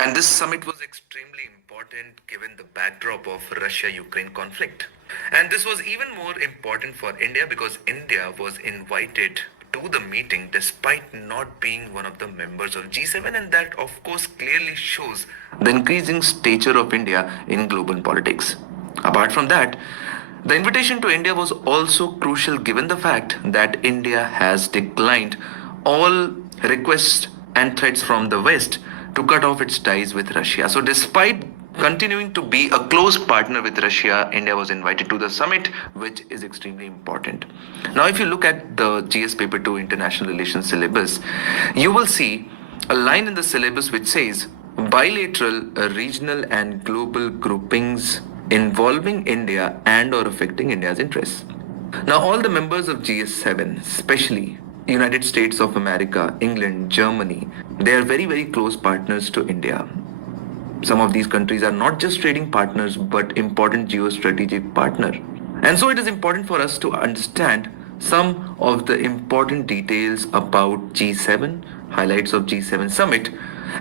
And this summit was extremely important given the backdrop of Russia-Ukraine conflict. And this was even more important for India because India was invited to the meeting despite not being one of the members of G7, and that of course clearly shows the increasing stature of India in global politics. Apart from that, the invitation to India was also crucial given the fact that India has declined all requests and threats from the West to cut off its ties with Russia. So, despite continuing to be a close partner with Russia, India was invited to the summit, which is extremely important. Now, if you look at the GS Paper 2 International Relations syllabus, you will see a line in the syllabus which says bilateral, regional, and global groupings involving India and or affecting India's interests. Now, all the members of GS7, especially United States of America, England, Germany, they are very, very close partners to India. Some of these countries are not just trading partners but important geostrategic partner. And so it is important for us to understand some of the important details about G7, highlights of G7 summit,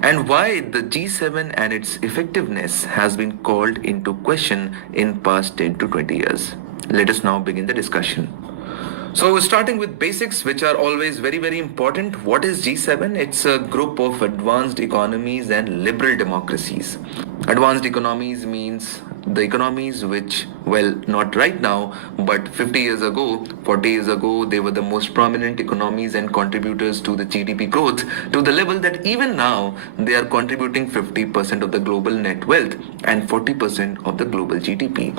and why the G7 and its effectiveness has been called into question in past 10 to 20 years. Let us now begin the discussion. So starting with basics, which are always very, very important. What is G7? It's a group of advanced economies and liberal democracies. Advanced economies means the economies which, well, not right now, but 50 years ago, 40 years ago, they were the most prominent economies and contributors to the GDP growth to the level that even now they are contributing 50% of the global net wealth and 40% of the global GDP.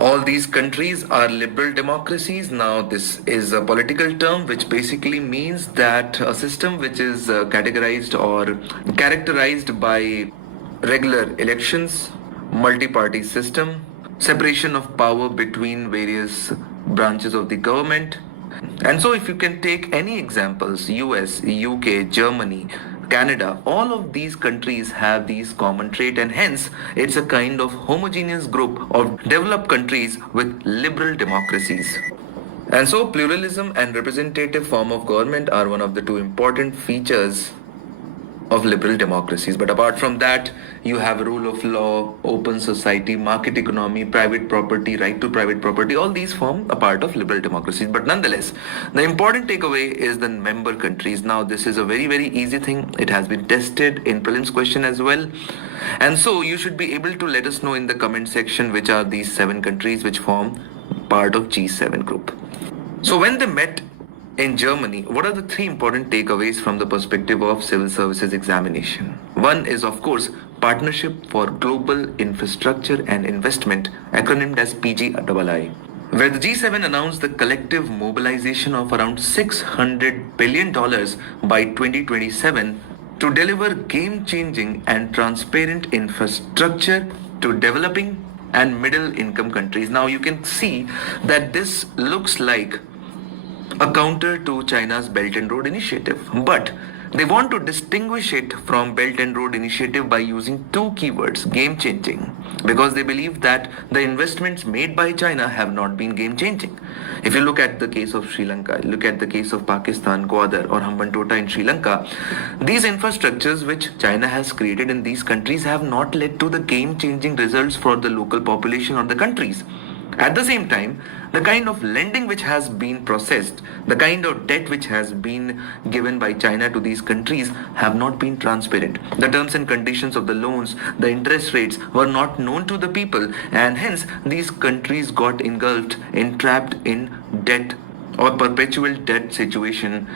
All these countries are liberal democracies. Now, this is a political term which basically means that a system which is categorized or characterized by regular elections, multi-party system, separation of power between various branches of the government. And so if you can take any examples, US, UK, Germany, Canada, all of these countries have these common trait, and hence it's a kind of homogeneous group of developed countries with liberal democracies. And so pluralism and representative form of government are one of the two important features of liberal democracies. But apart from that, you have rule of law, open society, market economy, private property, right to private property. All these form a part of liberal democracies. But nonetheless, the important takeaway is the member countries. Now, this is a very, very easy thing. It has been tested in prelims question as well. And so you should be able to let us know in the comment section which are these 7 countries which form part of G7 group. So when they met in Germany, what are the 3 important takeaways from the perspective of civil services examination? One is, of course, Partnership for Global Infrastructure and Investment, acronymed as PGII, where the G7 announced the collective mobilization of around $600 billion by 2027 to deliver game-changing and transparent infrastructure to developing and middle-income countries. Now you can see that this looks like a counter to China's Belt and Road Initiative. But they want to distinguish it from Belt and Road Initiative by using 2 keywords, game changing, because they believe that the investments made by China have not been game changing. If you look at the case of Sri Lanka, look at the case of Pakistan, Gwadar or Hambantota in Sri Lanka, these infrastructures which China has created in these countries have not led to the game changing results for the local population or the countries. At the same time, the kind of lending which has been processed, the kind of debt which has been given by China to these countries have not been transparent. The terms and conditions of the loans, the interest rates were not known to the people, and hence these countries got engulfed, entrapped in debt or perpetual debt situation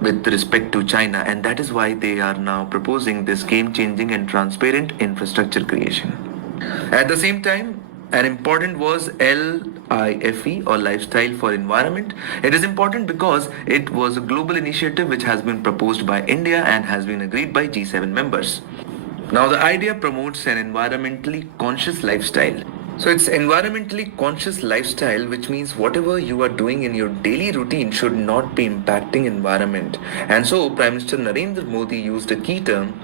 with respect to China, and that is why they are now proposing this game-changing and transparent infrastructure creation. At the same time, an important was LIFE or Lifestyle for Environment. It is important because it was a global initiative which has been proposed by India and has been agreed by G7 members. Now the idea promotes an environmentally conscious lifestyle. So it's environmentally conscious lifestyle, which means whatever you are doing in your daily routine should not be impacting environment. And so Prime Minister Narendra Modi used a key term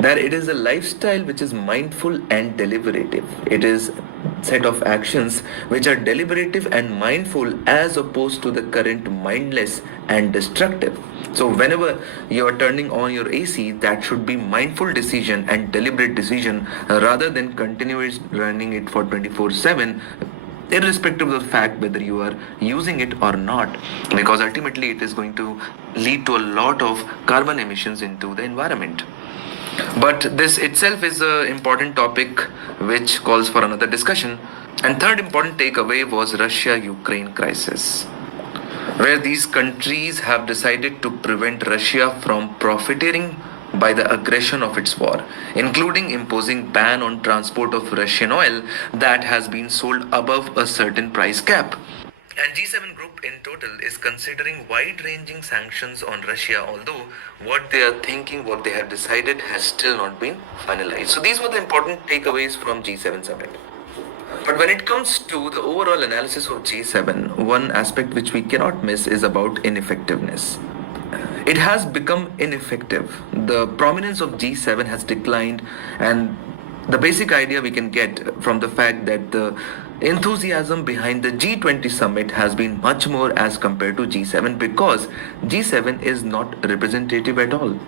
that it is a lifestyle which is mindful and deliberative. It is set of actions which are deliberative and mindful as opposed to the current mindless and destructive. So whenever you are turning on your AC, that should be mindful decision and deliberate decision rather than continuous running it for 24/7, irrespective of the fact whether you are using it or not, because ultimately it is going to lead to a lot of carbon emissions into the environment. But this itself is an important topic which calls for another discussion. And third important takeaway was Russia-Ukraine crisis, where these countries have decided to prevent Russia from profiteering by the aggression of its war, including imposing ban on transport of Russian oil that has been sold above a certain price cap. And G7 group in total is considering wide-ranging sanctions on Russia, although what they are thinking, what they have decided has still not been finalized. So these were the important takeaways from G7 summit. But when it comes to the overall analysis of G7, one aspect which we cannot miss is about ineffectiveness. It has become ineffective. The prominence of G7 has declined, and the basic idea we can get from the fact that the enthusiasm behind the G20 summit has been much more as compared to G7, because G7 is not representative at all.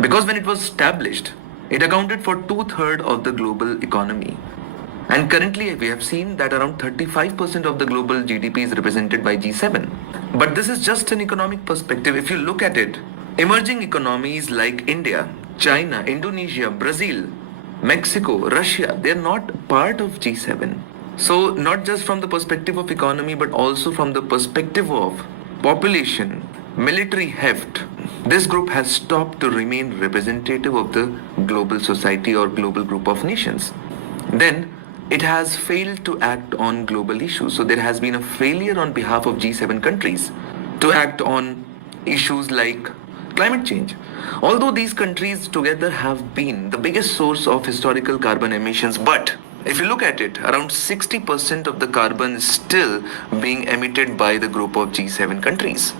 Because when it was established, it accounted for 2/3 of the global economy. And currently, we have seen that around 35% of the global GDP is represented by G7. But this is just an economic perspective. If you look at it, emerging economies like India, China, Indonesia, Brazil, Mexico, Russia, they're not part of G7. So, not just from the perspective of economy, but also from the perspective of population, military heft, this group has stopped to remain representative of the global society or global group of nations. Then, it has failed to act on global issues. So there has been a failure on behalf of G7 countries to act on issues like climate change. Although these countries together have been the biggest source of historical carbon emissions, but if you look at it, around 60% of the carbon is still being emitted by the group of G7 countries.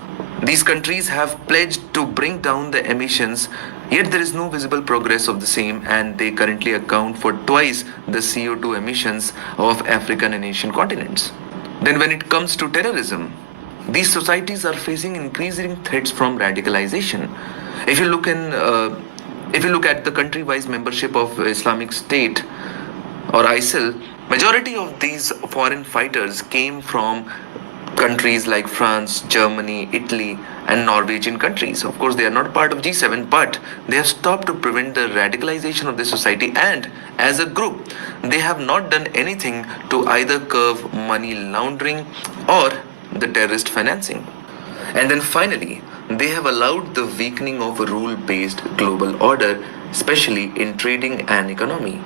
These countries have pledged to bring down the emissions, yet there is no visible progress of the same, and they currently account for twice the CO2 emissions of African and Asian continents. Then when it comes to terrorism, these societies are facing increasing threats from radicalization. If you look at the country-wise membership of Islamic State or ISIL, majority of these foreign fighters came from countries like France, Germany, Italy, and Norwegian countries. Of course, they are not part of G7, but they have stopped to prevent the radicalization of the society, and as a group, they have not done anything to either curb money laundering or the terrorist financing. And then finally, they have allowed the weakening of a rule-based global order, especially in trading and economy.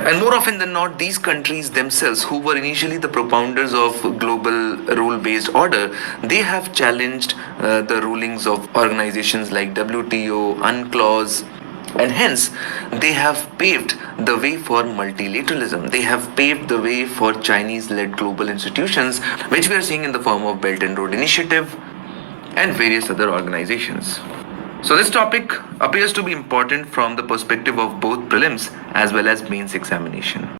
And more often than not, these countries themselves, who were initially the propounders of global rule-based order, they have challenged the rulings of organizations like WTO, UNCLOS, and hence they have paved the way for multilateralism. They have paved the way for Chinese-led global institutions, which we are seeing in the form of Belt and Road Initiative and various other organizations. So this topic appears to be important from the perspective of both prelims as well as mains examination.